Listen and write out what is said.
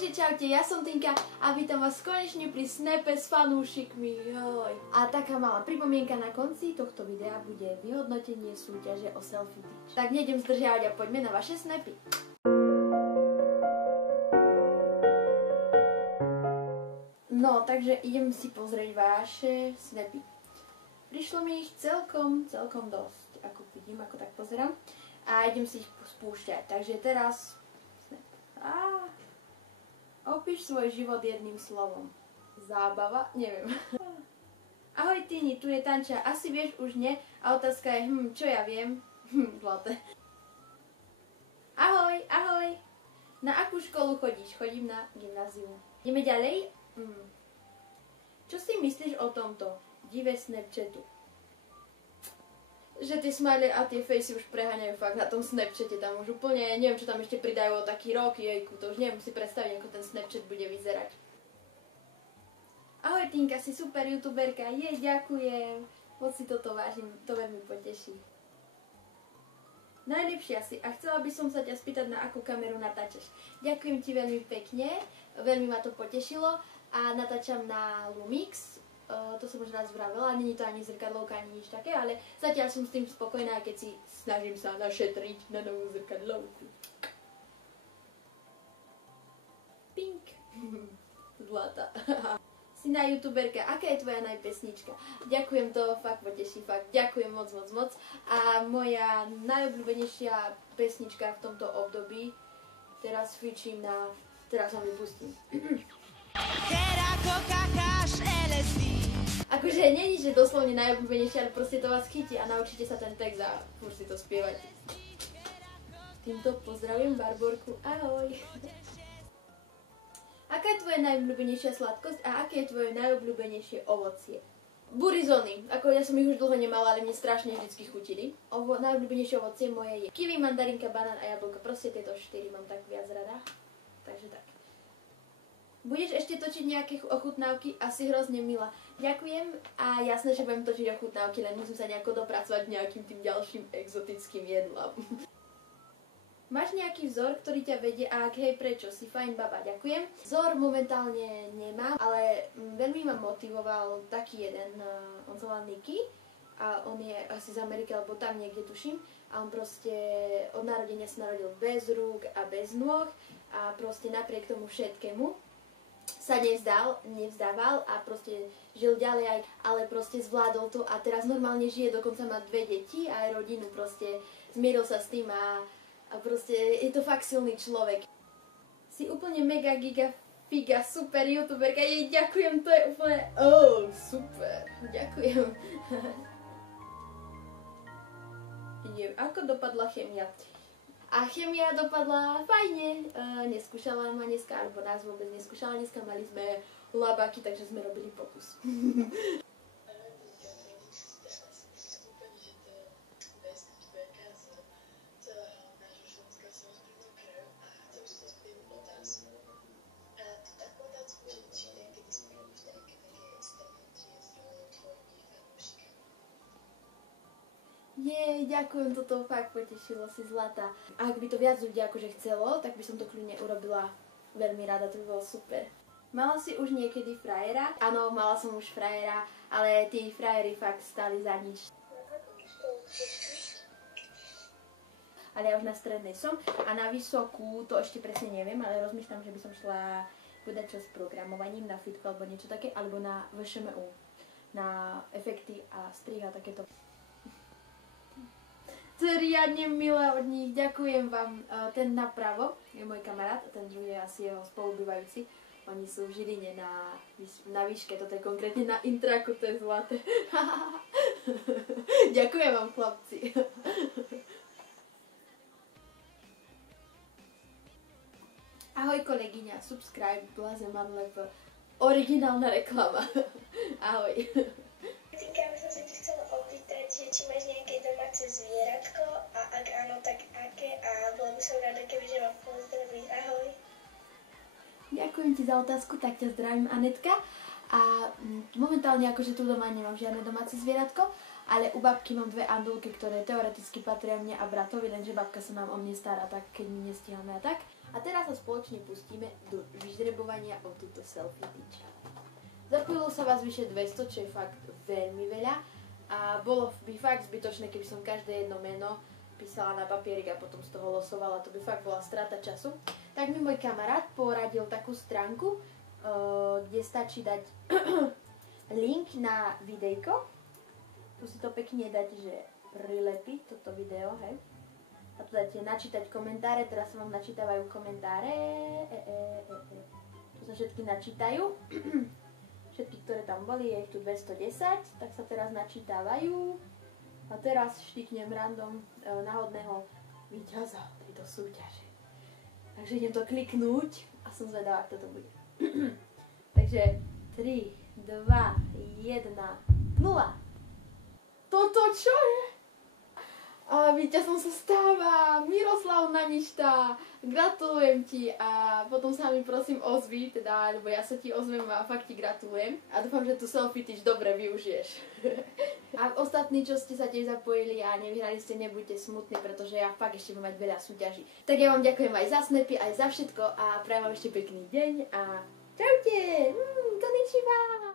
Takže čaute, ja som Tinka a vítam vás konečne pri snape s fanúšikmi. Joj. A taká malá pripomienka na konci tohto videa bude vyhodnotenie súťaže o selfie beach. Tak nejdem zdržiavať a poďme na vaše snapy. No, takže idem si pozrieť vaše snapy. Prišlo mi ich celkom dosť, ako vidím, ako tak pozerám. A idem si ich spúšťať. Takže teraz snap. Opíš svoj život jedným slovom. Zábava? Neviem. Ahoj Tini, tu je Tanča. Asi vieš už nie? A otázka je, čo ja viem? Zlaté. Ahoj, ahoj. Na akú školu chodíš? Chodím na gymnázium. Ideme ďalej? Čo si myslíš o tomto dive Snapchatu? Že tie smiley a tie facey už preháňajú fakt na tom Snapchate, tam už úplne, neviem čo tam ešte pridajú o taký rok, jejku, to už neviem si predstaviť, ako ten Snapchat bude vyzerať. Ahoj Tinka, si super youtuberka, ďakujem, moc si toto vážim, to veľmi poteší. Najlepšia si a chcela by som sa ťa spýtať, na akú kameru natáčaš. Ďakujem ti veľmi pekne, veľmi ma to potešilo a natáčam na Lumix. To som už raz vravela, není to ani zrkadlovka, ani nič také, ale zatiaľ som s tým spokojná, keď si snažím sa našetriť na novú zrkadlovku. Pink. Zlatá. Si na youtuberka, aká je tvoja najpesnička? Ďakujem, to fakt poteší, fakt. Ďakujem moc. A moja najobľúbenejšia pesnička v tomto období, teraz fičím na... Teraz vám vypustím. Akože není, že doslovne najobľúbenejšie, ale proste to vás chytí a naučíte sa ten text a furt si to spievať. Týmto pozdravujem Barborku, ahoj. Aká je tvoja najobľúbenejšia sladkosť a aké je tvoje najobľúbenejšie ovocie? Burizony, ako ja som ich už dlho nemala, ale mne strašne vždycky chutili. Najobľúbenejšie ovocie moje je kiwi, mandarinka, banán a jablko, proste tieto 4 mám tak viac rada. Takže tak. Budeš ešte točiť nejaké ochutnávky? Asi hrozne milá. Ďakujem a jasné, že budem točiť ochutnávky, len musím sa nejako dopracovať k nejakým tým ďalším exotickým jedlám. Máš nejaký vzor, ktorý ťa vedie a ak hej, prečo? Si fajn baba, ďakujem. Vzor momentálne nemám, ale veľmi ma motivoval taký jeden, on sa volá Niky a on je asi z Ameriky, alebo tam niekde tuším. A on proste od narodenia sa narodil bez rúk a bez nôh a proste napriek tomu všetkému sa nevzdával a proste žil ďalej aj, ale proste zvládol to a teraz normálne žije, dokonca má 2 deti a aj rodinu, proste zmieril sa s tým a proste je to fakt silný človek. Si úplne mega giga figa, super youtuberka, jej ďakujem, to je úplne, super, ďakujem. Ako dopadla chémia? A chémia dopadla fajne, neskúšala ma dneska, alebo nás vôbec neskúšala dneska, mali sme labáky, takže sme robili pokus. Ďakujem, toto fakt potešilo, si zlatá. A ak by to viac ľudí akože chcelo, tak by som to kľudne urobila veľmi rada, to by bolo super. Mala si už niekedy frajera? Áno, mala som už frajera, ale tí frajery fakt stáli za nič. Ale ja už na strednej som a na vysokú to ešte presne neviem, ale rozmýšľam, že by som šla podať čo s programovaním na fitku alebo niečo také, alebo na VŠMU, na efekty a strih a takéto. To je riadne milé od nich, ďakujem vám. Ten napravo je môj kamarát, ten druhý je asi jeho spolubývajúci. Oni sú v Žiline na výške, toto je konkrétne na intraku, to je zlaté. Ďakujem vám, chlapci. Ahoj kolegyňa, subscribe, Blaze Manlep, originálna reklama. Ahoj. Tinka, by som sa ti chcela opýtať, či máš nejaké domáce zvieratko a ak áno, tak aké a bola by som rada, kebyže ma pozdraví. Ahoj. Ďakujem ti za otázku, tak ťa zdravím Anetka a momentálne akože tu doma nemám žiadne domáce zvieratko, ale u babky mám 2 andulky, ktoré teoreticky patria mne a bratovi, lenže babka sa nám o mne stará, tak keď my nestíhame a tak. A teraz sa spoločne pustíme do vyžrebovania o túto selfie tyč. Zapojilo sa vás vyše 200, čo je fakt veľmi veľa a bolo by fakt zbytočné, keby som každé jedno meno písala na papierik a potom z toho losovala, to by fakt bola strata času. Tak mi môj kamarát poradil takú stránku, kde stačí dať link na videjko. Tu si to pekne dať, že prilepiť toto video, hej. A tu dáte načítať komentáre, teraz sa vám načítavajú komentáre. Tu sa všetky načítajú. Všetky, ktoré tam boli, je ich tu 210, tak sa teraz načítavajú. A teraz štiknem random náhodného víťaza tejto súťaže. Takže idem to kliknúť a som zvedavá, ako to bude. Takže 3, 2, 1, 0. Toto čo je? A víťazom sa stáva Miroslav Naništa. Gratulujem ti a potom sa mi prosím ozví, teda, lebo ja sa ti ozvem a fakt ti gratulujem. A dúfam, že tu selfie tyč dobre využiješ. A ostatní, čo ste sa tiež zapojili a nevyhrali ste, nebuďte smutní, pretože ja fakt ešte budem mať veľa súťaží. Tak ja vám ďakujem aj za snapy, aj za všetko a prajem vám ešte pekný deň a čaute! Konnichiwa!